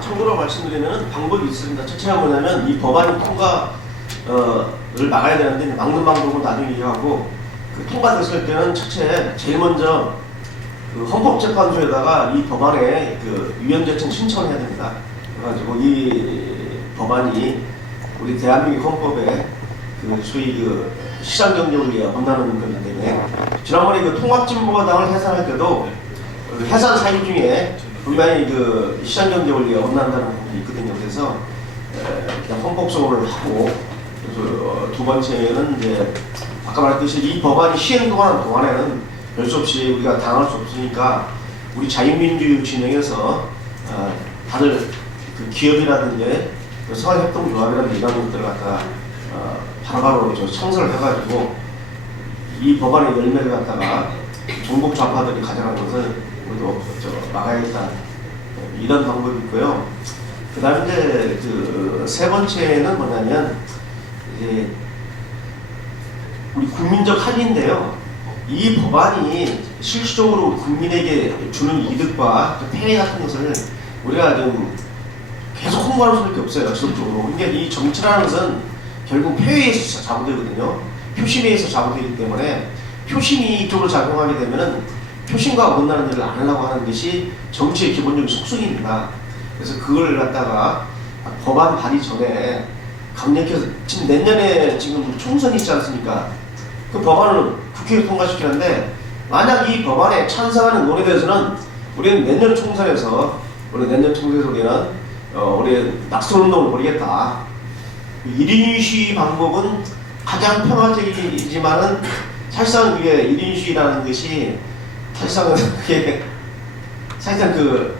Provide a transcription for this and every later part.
참고로 말씀드리면 방법이 있습니다. 첫째가 뭐냐면 이 법안이 통과를 막아야 되는데 막는 방법은 나중에 얘기하고 그 통과됐을 때는 첫째 제일 먼저 그 헌법재판소에다가 이 법안에 그 위헌재청 신청을 해야 됩니다. 그래가지고 이 법안이 우리 대한민국 헌법에 그 소위 그 시장경제를 위해 어긋나는 거기 때문에 지난번에 그 통합진보당을 해산할 때도 그 해산 사유 중에 분명히 그 시장경제 원리에 어긋난다는 부분이 있거든요. 그래서 그냥 헌법 소원을 하고 그래서 두 번째는 이제 아까 말했듯이 이 법안이 시행동안 동안에는 별 수 없이 우리가 당할 수 없으니까 우리 자유민주 진영에서 다들 그 기업이라든지 그 서학협동조합이라든지 이런 것들을 갖다가 바로바로 청소를 해가지고 이 법안의 열매를 갖다가 종북 좌파들이 가져간 것을 우리도 막아야겠다 이런 방법이 있고요. 그 다음에 이제 그 세 번째는 뭐냐면 이제 우리 국민적 합의인데요. 이 법안이 실질적으로 국민에게 주는 이득과 폐해 같은 것을 우리가 좀 계속 홍보할 수밖에 없어요. 지속적으로. 그러니까 이 정치라는 것은 결국 표의에서 작용되거든요. 표심에서 작용되기 때문에 표심이 이쪽으로 작용하게 되면은 표심과 어긋나는 일을 안 하려고 하는 것이 정치의 기본적인 속성입니다. 그래서 그걸 갖다가 법안 발의 전에 강력해서 지금 내년에 지금 총선이 있지 않습니까? 그 법안을 국회에 통과시키는데 만약 이 법안에 찬성하는 논의에 대해서는 우리는 내년 총선에서 우리는 우리 낙선운동을 벌이겠다. 1인 시위 방법은 가장 평화적이지만은 사실상 그게 1인 시위라는 것이 사실상은 그게 사실상 그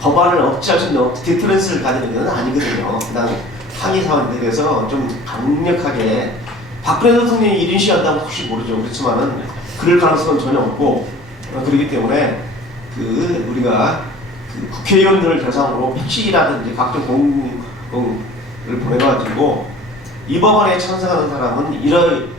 법안을 억제할 수 있는 디터런스를 가지는 것은 아니거든요. 그다음 항의 사원에 대해서 좀 강력하게 박근혜 대통령이 1인 시위한다면 혹시 모르죠. 그렇지만은 그럴 가능성은 전혀 없고 그렇기 때문에 그 우리가 그 국회의원들을 대상으로 패치라든지 각종 공을 보내가지고 이 법안에 찬성하는 사람은 이런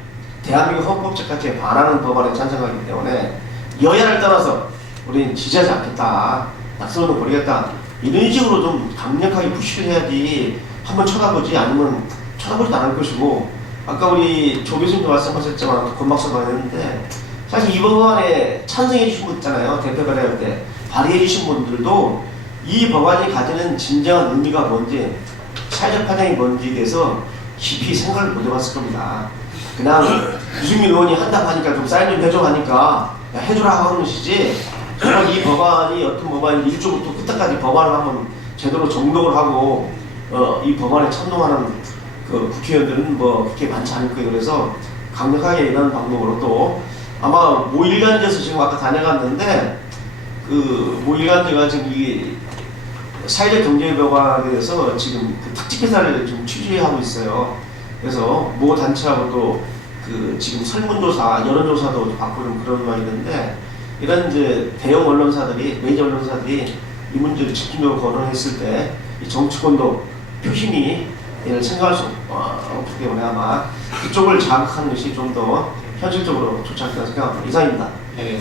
대한민국 헌법재판소에 반하는 법안에 찬성하기 때문에 여야를 떠나서 우리는 지지하지 않겠다. 낙선운동 벌이겠다. 이런 식으로 좀 강력하게 푸시를 해야지 한번 쳐다보지 아니면 쳐다보지도 않을 것이고 아까 우리 조 교수님도 말씀하셨지만 권박사도 했는데 사실 이 법안에 찬성해 주신 분 있잖아요. 대표 발의할 때 발의해 주신 분들도 이 법안이 가지는 진정한 의미가 뭔지 사회적 파장이 뭔지에 대해서 깊이 생각을 못 해봤을 겁니다. 그냥 유승민 의원이 한다고 하니까 좀 사인 좀 해줘 하니까 해주라 하는 것이지 정말 이 법안이 어떤 법안인지 1조부터 끝까지 법안을 한번 제대로 정독을 하고 이 법안에 찬동하는 그 국회의원들은 뭐 그렇게 많지 않을 거예요. 그래서 강력하게 이런 방법으로 또 아마 모일간지에서 지금 아까 다녀갔는데 그 모일간지가 지금 이 사회적 경제법안에 대해서 지금 그 특집회사를 좀 취재하고 있어요. 그래서 모 단체하고도 그 지금 설문조사, 여론조사도 받고 좀 그런 거 있는데 이런 이제 대형 언론사들이, 메이저 언론사들이 이 문제를 집중적으로 거론했을 때 이 정치권도 표심이 이를 생각할 수 없기 때문에 아마 그쪽을 자극하는 것이 좀 더 현실적으로 좋지 않겠다 생각합니다. 이상입니다. 네.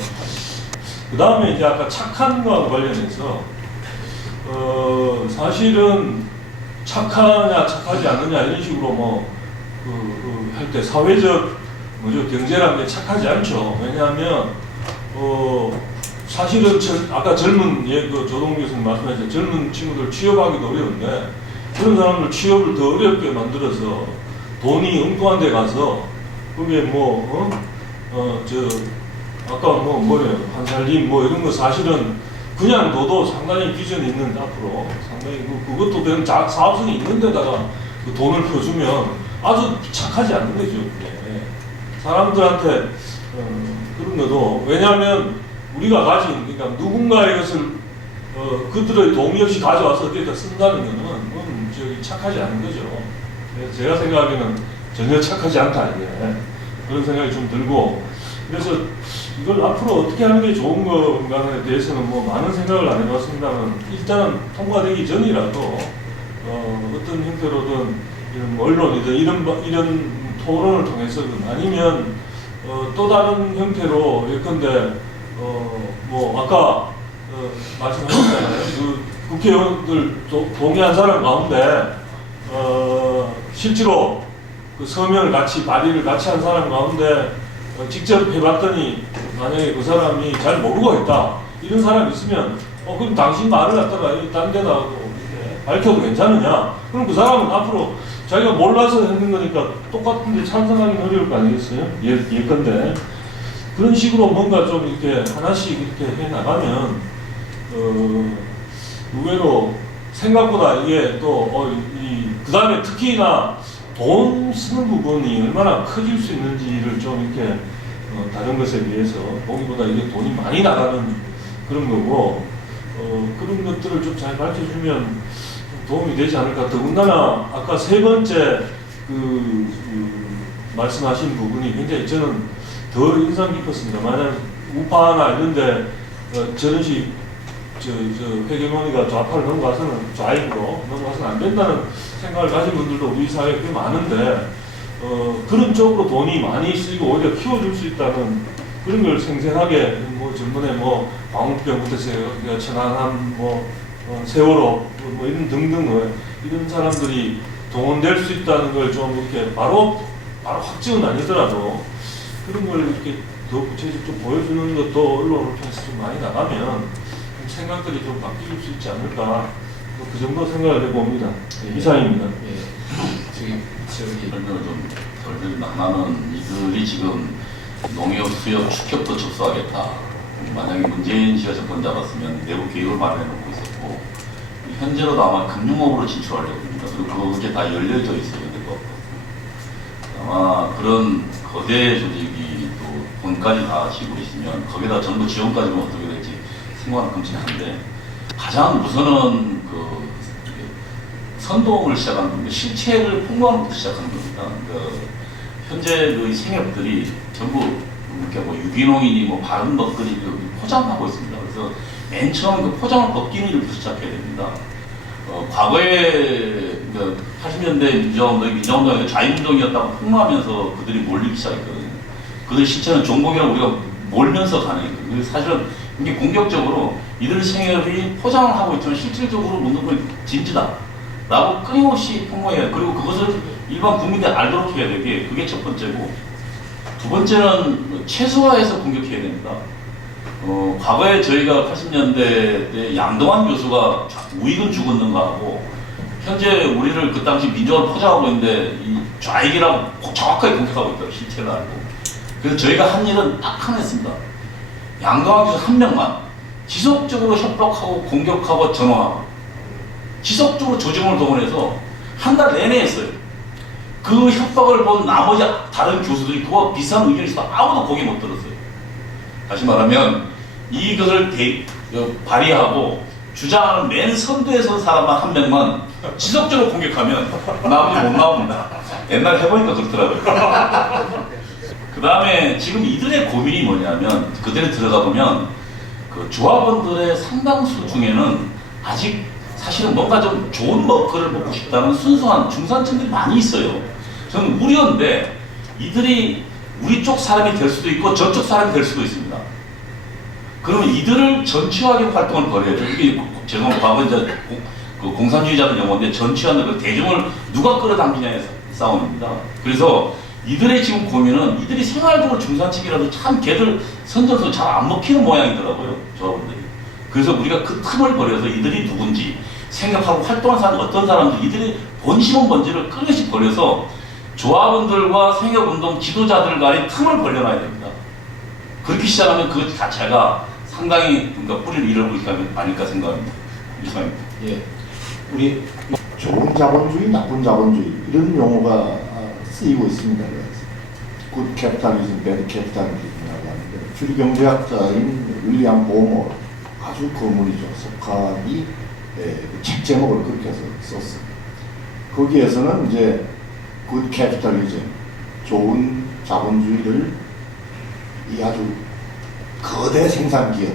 그 다음에 이제 아까 착한과 관련해서 사실은 착하냐 착하지 않느냐 이런 식으로 뭐 할 때 사회적 경제라는 게 착하지 않죠. 왜냐하면 사실은 아까 젊은 그 조동 교수님 말씀하신 젊은 친구들 취업하기도 어려운데 그런 사람들 취업을 더 어렵게 만들어서 돈이 엉뚱한 데 가서 그게 아까 뭐래요 한살림 뭐 이런 거 사실은 그냥 둬도 상당히 비전이 있는 앞으로 상당히 그것도 되는 사업성이 있는 데다가 그 돈을 퍼주면 아주 착하지 않는 거죠. 네. 사람들한테 그런 것도 왜냐하면 우리가 가진 그러니까 누군가의 것을 그들의 동의 없이 가져와서 어디에다 쓴다는 것은 그건 착하지 않은 거죠. 그래서 제가 생각하기에는 전혀 착하지 않다 이게 그런 생각이 좀 들고 그래서 이걸 앞으로 어떻게 하는 게 좋은 건가에 대해서는 뭐 많은 생각을 안 해봤습니다만 일단은 통과되기 전이라도 어떤 형태로든 이런 언론이든 이런 토론을 통해서든 아니면 또 다른 형태로 예컨대 뭐 아까 말씀하셨잖아요. 국회의원들 동의한 사람 가운데 실제로 그 서명을 같이 발의를 같이 한 사람 가운데 직접 해봤더니 만약에 그 사람이 잘 모르고 했다 이런 사람이 있으면 그럼 당신 말을 갖다가 다른 데다 이렇게 밝혀도 괜찮으냐? 그럼 그 사람은 앞으로 자기가 몰라서 했는 거니까 똑같은데 찬성하기는 어려울 거 아니겠어요? 예컨대 그런 식으로 뭔가 좀 이렇게 하나씩 이렇게 해 나가면 의외로 생각보다 이게 또 그 다음에 특히나 돈 쓰는 부분이 얼마나 커질 수 있는지를 좀 이렇게 다른 것에 비해서 보기보다 이게 돈이 많이 나가는 그런 거고 그런 것들을 좀 잘 밝혀주면 도움이 되지 않을까. 더군다나 아까 세 번째 말씀하신 부분이 굉장히 저는 더 인상 깊었습니다. 만약 우파나 이런데 저런 식 회계론이가 좌파를 넘어가서는 좌익으로 넘어가서는 안 된다는 생각을 가진 분들도 우리 사회에 꽤 많은데 그런 쪽으로 돈이 많이 쓰이고 오히려 키워줄 수 있다는 그런 걸 생생하게 전번에 광우병부터 천안함 세월호 이런 등등 이런 사람들이 동원될 수 있다는 걸 좀 이렇게 바로 확증은 아니더라도 그런 걸 이렇게 더 구체적으로 좀 보여주는 것도 언론을 통해서 좀 많이 나가면 생각들이 좀 바뀔 수 있지 않을까 그 정도 생각을 해봅니다. 이상입니다. 저기 좀 덜 하나는 이들이 지금 농협 수협 축협도 접수하겠다. 만약에 문재인 씨가 정권 잡았으면 내부 계획을 마련해놓고 있었고 현재로도 아마 금융업으로 진출하려고 합니다. 그리고 그게 다 열려져 있어야 될 것 같습니다. 아마 그런 거대 조직이 또 돈까지 다 쥐고 있으면 거기다 정부 지원까지는 어떻게 될지 생각은 끔찍한데 가장 우선은 선동을 시작하는 겁니다. 실체를 폭로하는 것부터 시작하는 겁니다. 현재 그 생협들이 전부 이렇게 유기농이니 바른 것들이 포장하고 있습니다. 그래서 맨 처음 그 포장을 벗기는 일부터 시작해야 됩니다. 과거에 80년대 민주운동이 자유운동이었다고 폭로하면서 그들이 몰리기 시작했거든요. 그들 실체는 종북이라고 우리가 몰면서 가는 거예요. 사실은 굉장히 공격적으로 이들 생협이 포장을 하고 있지만 실질적으로 묻는 건 진지다. 라고 끊임없이 폭로해야 그리고 그것을 일반 국민들이 알도록 해야 되게 그게 첫 번째고 두 번째는 최소화해서 공격해야 됩니다. 과거에 저희가 80년대 때 양동환 교수가 우익은 죽었는가 하고 현재 우리를 그 당시 민족을 포장하고 있는데 이 좌익이라고 정확하게 공격하고 있다고 실체를 알고 그래서 저희가 한 일은 딱 하나 했습니다. 양동환 교수 한 명만 지속적으로 협박하고 공격하고 전화하고 지속적으로 조직을 동원해서 한 달 내내 했어요. 그 협박을 본 나머지 다른 교수들이 그와 비슷한 의견이 있어서 아무도 고개 못 들었어요. 다시 말하면 이것을 발의하고 주장하는 맨 선두에 선 사람만 한 명만 지속적으로 공격하면 나머지 못 나옵니다. 옛날에 해보니까 그렇더라고요. 그 다음에 지금 이들의 고민이 뭐냐면 그들이 들어가 보면 그 조합원들의 상당수 중에는 아직 사실은 뭔가 좀 좋은 먹거리를 먹고 싶다는 순수한 중산층들이 많이 있어요. 저는 우려인데 이들이 우리 쪽 사람이 될 수도 있고 저쪽 사람이 될 수도 있습니다. 그러면 이들을 전취하게 활동을 벌여야죠. 이게 죄송합니다. 과거 이제 공산주의자는 용어인데 전취하는 그 대중을 누가 끌어당기냐의 싸움입니다. 그래서 이들의 지금 고민은 이들이 생활적으로 중산층이라도 참 걔들 선전서 잘 안 먹히는 모양이더라고요. 조합원들이. 그래서 우리가 그 틈을 벌여서 이들이 누군지 생각하고 활동한 사람이 어떤 사람인지 이들이 본심은 뭔지를 끊임없이 벌여서 조합원들과 생협운동 지도자들 간의 틈을 벌려놔야 됩니다. 그렇게 시작하면 그 자체가 상당히 뿌리를 잃어버릴 게 아닐까 생각합니다. 이상입니다. 예, 우리 좋은 자본주의, 나쁜 자본주의 이런 용어가 쓰이고 있습니다. 굿 캐피탈리즘, 배드 캐피탈리즘이라고 하는데 주류경제학자인 윌리엄 보모 아주 거물이죠. 속학이 책 제목을 그렇게 해서 썼습니다. 거기에서는 이제 굿 캐피탈리즘, 좋은 자본주의를 이 아주 거대 생산기업,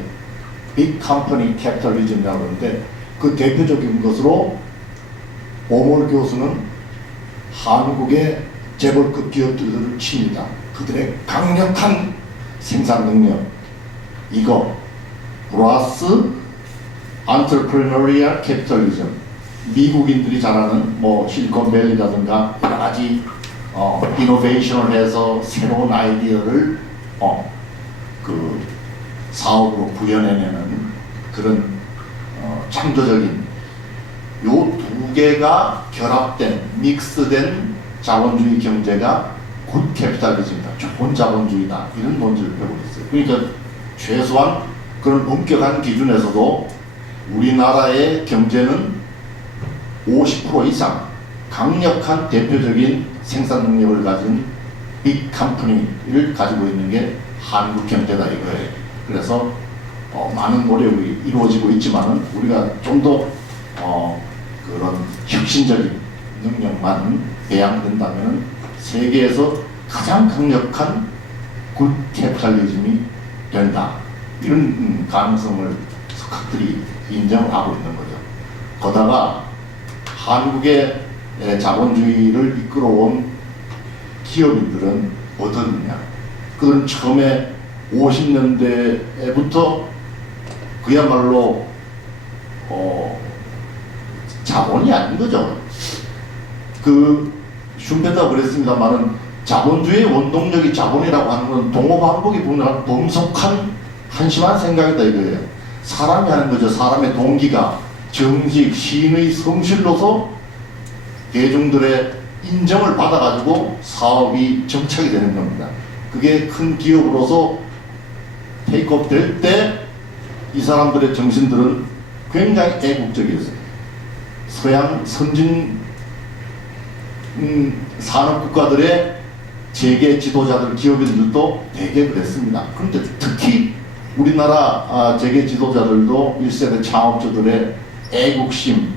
빅 컴퍼니 캐피탈리즘이라고 하는데 그 대표적인 것으로 보몰 교수는 한국의 재벌급 기업들을 칩니다. 그들의 강력한 생산 능력, 이거 플러스 entrepreneurial capitalism, 미국인들이 잘하는 뭐 실리콘밸리라든가 여러 가지 이노베이션을 해서 새로운 아이디어를 그 사업으로 구현해내는 그런 창조적인 요 두 개가 결합된 믹스된 자본주의 경제가 굿 캐피탈리즘이다, 좋은 자본주의다, 이런 논지를 펴고 있어요. 그러니까 최소한 그런 엄격한 기준에서도 우리나라의 경제는 50% 이상 강력한 대표적인 생산 능력을 가진 빅 컴퍼니를 가지고 있는 게 한국 경제다 이거예요. 그래서 많은 노력이 이루어지고 있지만은 우리가 좀 더 그런 혁신적인 능력만 배양된다면 세계에서 가장 강력한 굿 캐피탈리즘이 된다, 이런 가능성을 석학들이 인정을 하고 있는 거죠. 거다가 한국의 자본주의를 이끌어온 기업인들은 어떻느냐, 그들은 처음에 50년대부터 그야말로 자본이 아닌 거죠. 그 슈페터가 그랬습니다만은 자본주의의 원동력이 자본이라고 하는 건 동호반복이 분명한 범속한 한심한 생각이다 이거예요. 사람이 하는 거죠. 사람의 동기가 정직, 시인의 성실로서 대중들의 인정을 받아가지고 사업이 정착이 되는 겁니다. 그게 큰 기업으로서 테이크업 될 때 이 사람들의 정신들은 굉장히 애국적이었어요. 서양 선진 산업국가들의 재계 지도자들, 기업인들도 되게 그랬습니다. 그런데 특히 우리나라 재계 지도자들도 1세대 창업주들의 애국심,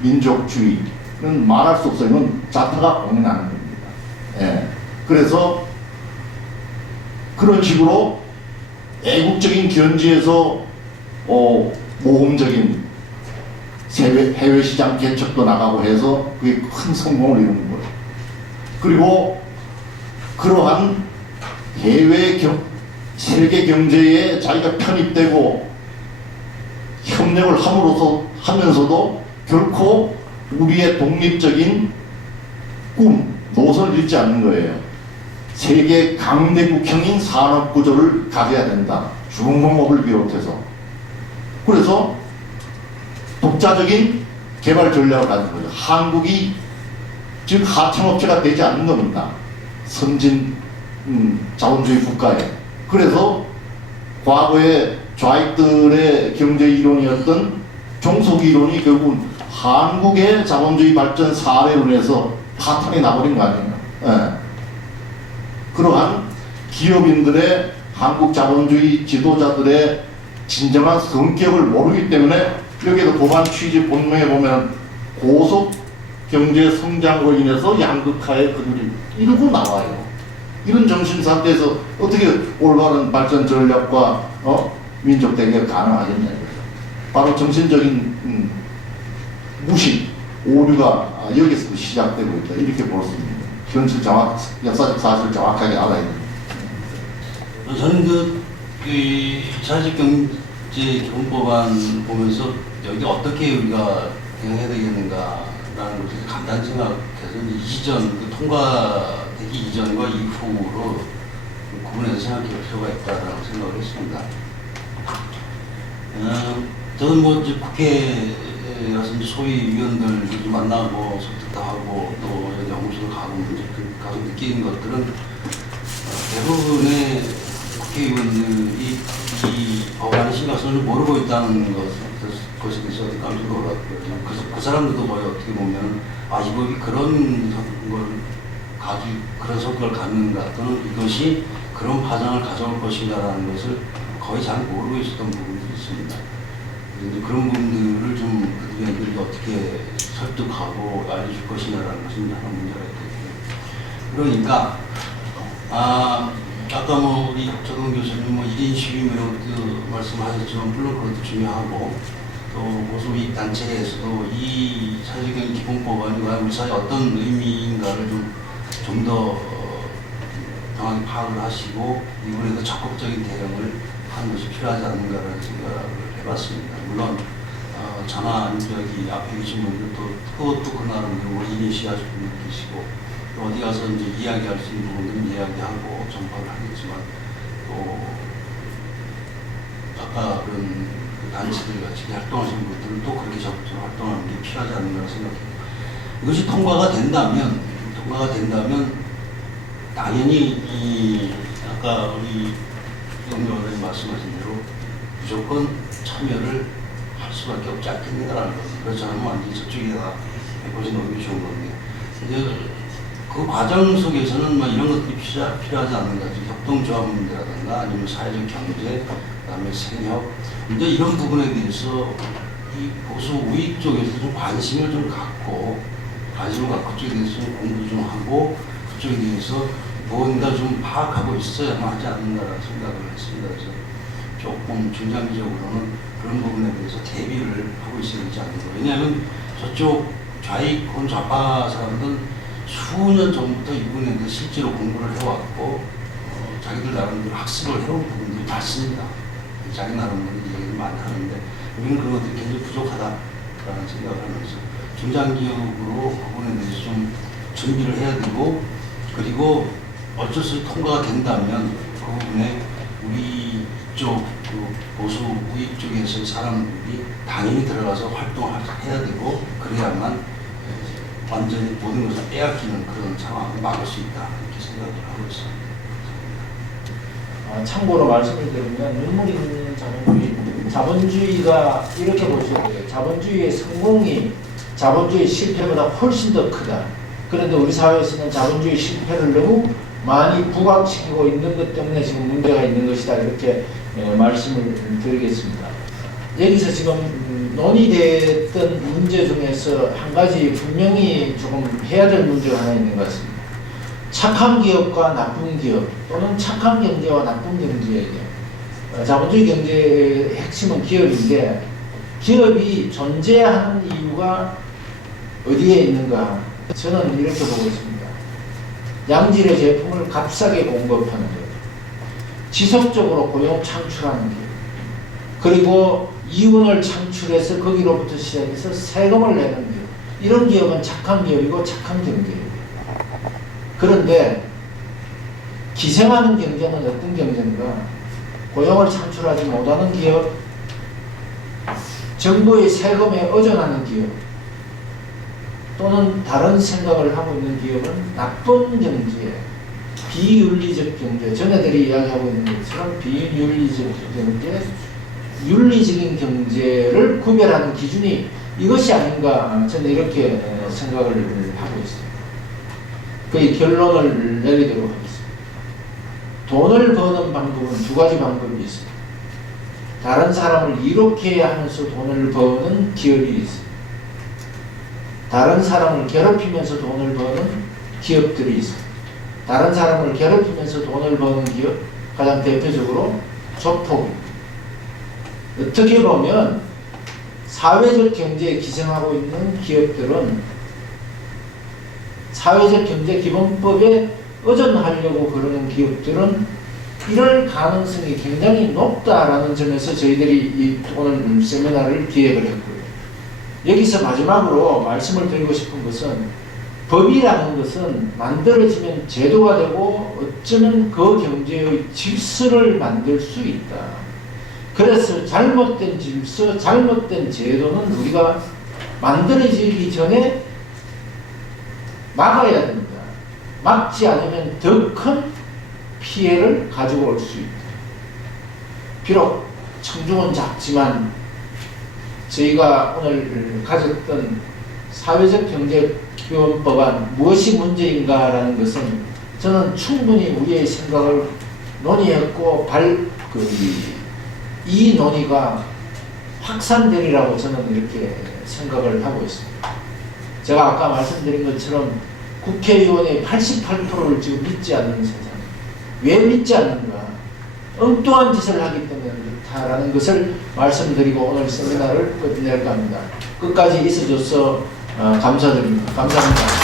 민족주의는 말할 수 없어요. 이건 자타가 공인하는 겁니다. 예. 그래서 그런 식으로 애국적인 견지에서 모험적인 해외 시장 개척도 나가고 해서 그게 큰 성공을 이루는 거예요. 그리고 그러한 세계 경제에 자기가 편입되고 협력을 하면서도 결코 우리의 독립적인 노선을 잃지 않는 거예요. 세계 강대국형인 산업 구조를 가져야 된다. 중공업을 비롯해서. 그래서 독자적인 개발 전략을 가진 거죠. 한국이 즉 하청업체가 되지 않는 겁니다. 선진 자본주의 국가에. 그래서 과거에 좌익들의 경제 이론이었던 종속 이론이 결국은 한국의 자본주의 발전 사례론에서 파탄이 나버린 거 아니에요. 예. 그러한 기업인들의 한국 자본주의 지도자들의 진정한 성격을 모르기 때문에 여기에도 법안 취지 본문에 보면 고속 경제 성장으로 인해서 양극화에 그들이 이러고 나와요. 이런 정신 상태에서 어떻게 올바른 발전 전략과 민족 대결 가능하겠냐. 바로 정신적인 무식, 오류가 여기서 시작되고 있다. 이렇게 볼 수 있습니다. 현실 역사적 사실을 정확하게 알아야 됩니다. 저는 사회적 경제 기본법안 보면서 여기 어떻게 우리가 대응해야 되겠는가라는 것을 간단히 생각해서 이전 통과되기 이전과 이후로 구분해서 생각할 필요가 있다라고 생각을 했습니다. 저는 뭐 이제 국회에 가서 소위 위원들 만나고 소통도 하고 또 여기 연구소도 가고 가서 느끼는 것들은 대부분의 국회의원들이 이 법안의 심각성을 모르고 있다는 것에 대해서 깜짝 놀랐고요. 그래서 그 사람들도 거의 어떻게 보면 이 법이 그런 성격을 갖는가 또는 이것이 그런 파장을 가져올 것인가라는 것을 거의 잘 모르고 있었던 부분이 있습니다. 그런 부분들을 좀 그들이 어떻게 설득하고 알려줄 것이냐라는 것은 하나 문제가 있거든요. 그러니까 아까 우리 조동 교수님 1인 시위로 말씀하셨지만 물론 그것도 중요하고 또 보수이익 단체에서도 이 사회적 기본법안이 우리 사회에 어떤 의미인가를 좀 더 정확히 파악을 하시고 이번에 더 적극적인 대응을 하는 것이 필요하지 않는가라는 생각을 해봤습니다. 물론 전화 여기 앞에 계신 분들도 그것도 그 나름대로 이니시하시는 분들 계시고 또 어디 가서 이제 이야기할 수 있는 부분들은 이야기하고 전파를 하겠지만 또 아까 그런 그 단체들 같이 활동하시는 분들도 그렇게 적극적으로 활동하는 게 필요하지 않는가 생각해요. 이것이 통과가 된다면 당연히 이 아까 우리 영의원님 말씀하신 대로 무조건 참여를 할 수밖에 없지 않겠는가라는 거죠. 그렇지 않으면 완전히 저쪽에다 해보지 놓기 좋은 건데 이제 그 과정 속에서는 뭐 이런 것들이 필요하지 않는가. 협동조합 문제라든가 아니면 사회적 경제, 그다음에 생협 이제 이런 부분에 대해서 이 보수 우익 쪽에서 좀 관심을 좀 갖고 그쪽에 대해서 좀 공부 좀 하고 그쪽에 대해서 뭔가 좀 파악하고 있어야만 하지 않는가라는 생각을 했습니다. 그래서 조금 중장기적으로는 그런 부분에 대해서 대비를 하고 있어야 되지 않는가. 왜냐하면 저쪽 좌익권 좌파 사람들은 수년 전부터 이 부분에 대해서 실제로 공부를 해왔고 자기들 나름대로 학습을 해온 부분들이 많습니다. 자기 나름대로 얘기를 많이 하는데 우리는 그런 것들이 굉장히 부족하다라는 생각을 하면서 중장기적으로 그 부분에 대해서 좀 준비를 해야 되고 그리고 어쩔 수 없이 통과가 된다면 그 부분에 우리 쪽 그 보수 우익 쪽에서의 사람들이 당연히 들어가서 활동을 해야 되고 그래야만 완전히 모든 것을 빼앗기는 그런 상황을 막을 수 있다 이렇게 생각을 하고 있습니다. 참고로 말씀을 드리면 눈물 있는 자본주의가 이렇게 보셔야 돼요. 자본주의의 성공이 자본주의 실패보다 훨씬 더 크다. 그런데 우리 사회에서는 자본주의 실패를 너무 많이 부각시키고 있는 것 때문에 지금 문제가 있는 것이다. 이렇게 말씀을 드리겠습니다. 여기서 지금 논의됐던 문제 중에서 한 가지 분명히 조금 해야 될 문제가 하나 있는 것 같습니다. 착한 기업과 나쁜 기업 또는 착한 경제와 나쁜 경제예요. 자본주의 경제의 핵심은 기업인데 기업이 존재하는 이유가 어디에 있는가? 저는 이렇게 보고 있습니다. 양질의 제품을 값싸게 공급하는 것, 지속적으로 고용 창출하는 것, 그리고 이윤을 창출해서 거기로부터 시작해서 세금을 내는 기업. 이런 기업은 착한 기업이고 착한 경제예요. 그런데 기생하는 경제는 어떤 경제인가? 고용을 창출하지 못하는 기업, 정부의 세금에 의존하는 기업, 또는 다른 생각을 하고 있는 기업은 나쁜 경제, 비윤리적 경제, 전에들이 이야기하고 있는 것처럼 비윤리적 경제, 윤리적인 경제를 구별하는 기준이 이것이 아닌가 저는 이렇게 생각을 하고 있습니다. 그 결론을 내리도록 하겠습니다. 돈을 버는 방법은 두 가지 방법이 있습니다. 다른 사람을 이롭게 하면서 돈을 버는 기업이 있습니다. 다른 사람을 괴롭히면서 돈을 버는 기업들이 있습니다. 다른 사람을 괴롭히면서 돈을 버는 기업, 가장 대표적으로 조폭입니다. 어떻게 보면 사회적 경제에 기생하고 있는 기업들은 사회적 경제 기본법에 의존하려고 그러는 기업들은 이럴 가능성이 굉장히 높다라는 점에서 저희들이 오늘 세미나를 기획을 했고요. 여기서 마지막으로 말씀을 드리고 싶은 것은 법이라는 것은 만들어지면 제도가 되고 어쩌면 그 경제의 질서를 만들 수 있다. 그래서 잘못된 질서, 잘못된 제도는 우리가 만들어지기 전에 막아야 됩니다. 막지 않으면 더 큰 피해를 가지고 올 수 있다. 비록 청중은 작지만 저희가 오늘 가졌던 사회적 경제 기본 법안 무엇이 문제인가라는 것은 저는 충분히 우리의 생각을 논의했고 이 논의가 확산되리라고 저는 이렇게 생각을 하고 있습니다. 제가 아까 말씀드린 것처럼 국회의원의 88%를 지금 믿지 않는 세상. 왜 믿지 않는가? 엉뚱한 짓을 하기 때문에 그렇다라는 것을 말씀드리고 오늘 세미나를 끝낼까 합니다. 끝까지 있어줘서 감사드립니다. 감사합니다.